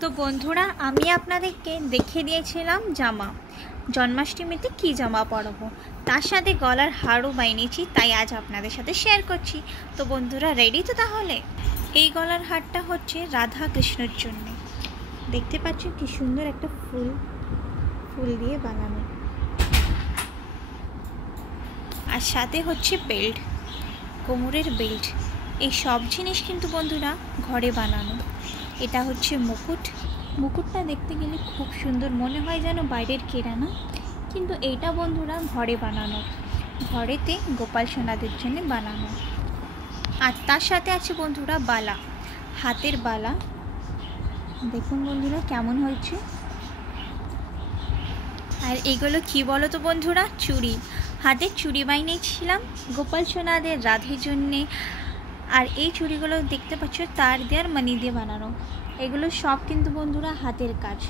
তো বন্ধুরা, আমি আপনাদেরকে দেখিয়ে দিয়েছিলাম জামা, জন্মাষ্টমীতে কি জামা পরবো, তার সাথে গলার হারও বানিয়েছি, তাই আজ আপনাদের সাথে শেয়ার করছি। তো বন্ধুরা, রেডি তো? তাহলে এই গলার হারটা হচ্ছে রাধা কৃষ্ণর জন্য। দেখতে পাচ্ছ কি সুন্দর একটা ফুল দিয়ে বানানো, আর সাথে হচ্ছে বেল্ট, কোমরের বেল্ট। এই সব জিনিস কিন্তু বন্ধুরা ঘরে বানানো। এটা হচ্ছে মুকুটটা দেখতে গেলে খুব সুন্দর মনে হয়, যেন বাইরের কেনা না, কিন্তু এইটা বন্ধুরা ঘরে বানানো, ঘরেতে গোপাল সোনাদের জন্য বানানো। আর তার সাথে আছে বন্ধুরা বালা, হাতের বালা। দেখুন বন্ধুরা কেমন হয়েছে। আর এগুলো কি বলো তো বন্ধুরা? চুড়ি, হাতের চুড়ি বানিয়েছিলাম গোপাল সোনাদের, রাধের জন্যে। আর এই চুড়িগুলো দেখতে পাচ্ছ তার দিয়ে আর মানি দিয়ে বানানো। এগুলো সব কিন্তু বন্ধুরা হাতের কাজ।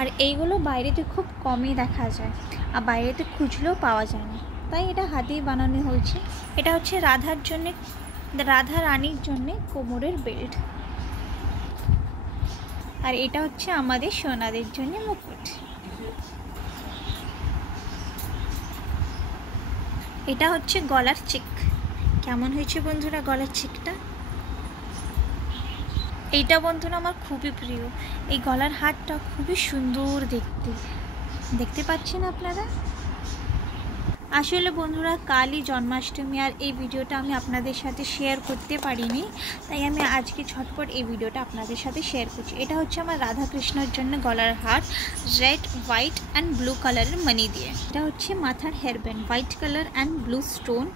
আর এইগুলো বাইরেতে খুব কমই দেখা যায়, আর বাইরেতে খুঁজলেও পাওয়া যায় না, তাই এটা হাতেই বানানো হয়েছে। এটা হচ্ছে রাধার জন্যে, রাধা রানীর জন্যে কোমরের বেল্ট। আর এটা হচ্ছে আমাদের সোনাদের জন্য মুকুট। এটা হচ্ছে গলার চিক। কেমন হয়েছে বন্ধুরা গলার চিকটা? এইটা বন্ধুরা আমার খুবই প্রিয়। এই গলার হারটা খুবই সুন্দর দেখতে পাচ্ছেন আপনারা। আসলে বন্ধুরা কালই জন্মাষ্টমী, আর এই ভিডিওটা আমি আপনাদের সাথে শেয়ার করতে পারিনি, তাই আমি আজকে ঝটপট এই ভিডিওটা আপনাদের সাথে শেয়ার করছি। এটা হচ্ছে আমার রাধা কৃষ্ণর জন্য গলার হার, রেড, হোয়াইট অ্যান্ড ব্লু কালারের মানি দিয়ে। এটা হচ্ছে মাথার hairband, white colour and blue stone.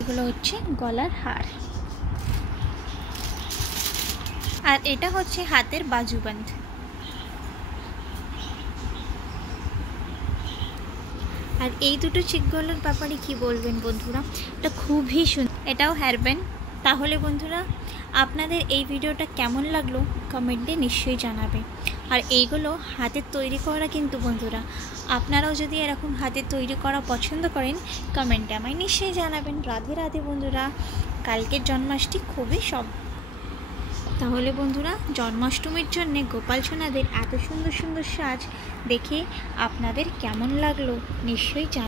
এগুলো হচ্ছে গলার হার। আর এটা হচ্ছে হাতের বাজুবন্ধ। আর এই দুটো চিকগুলোর ব্যাপারে কি বলবেন বন্ধুরা, এটা খুবই সুন্দর। এটাও হেয়ারব্যান্ড। তাহলে বন্ধুরা, আপনাদের এই ভিডিওটা কেমন লাগলো কমেন্টে নিশ্চয়ই জানাবেন। আর এইগুলো হাতের তৈরি করা কিন্তু বন্ধুরা, আপনারাও যদি এরকম হাতের তৈরি করা পছন্দ করেন কমেন্টে আমায় নিশ্চয়ই জানাবেন। রাধে রাধে বন্ধুরা, কালকের জন্মাষ্টমী খুবই সব। তাহলে বন্ধুরা, জন্মাষ্টমীর জন্যে গোপাল সোনাদের এত সুন্দর সুন্দর সাজ দেখে আপনাদের কেমন লাগলো নিশ্চয়ই জানাবেন।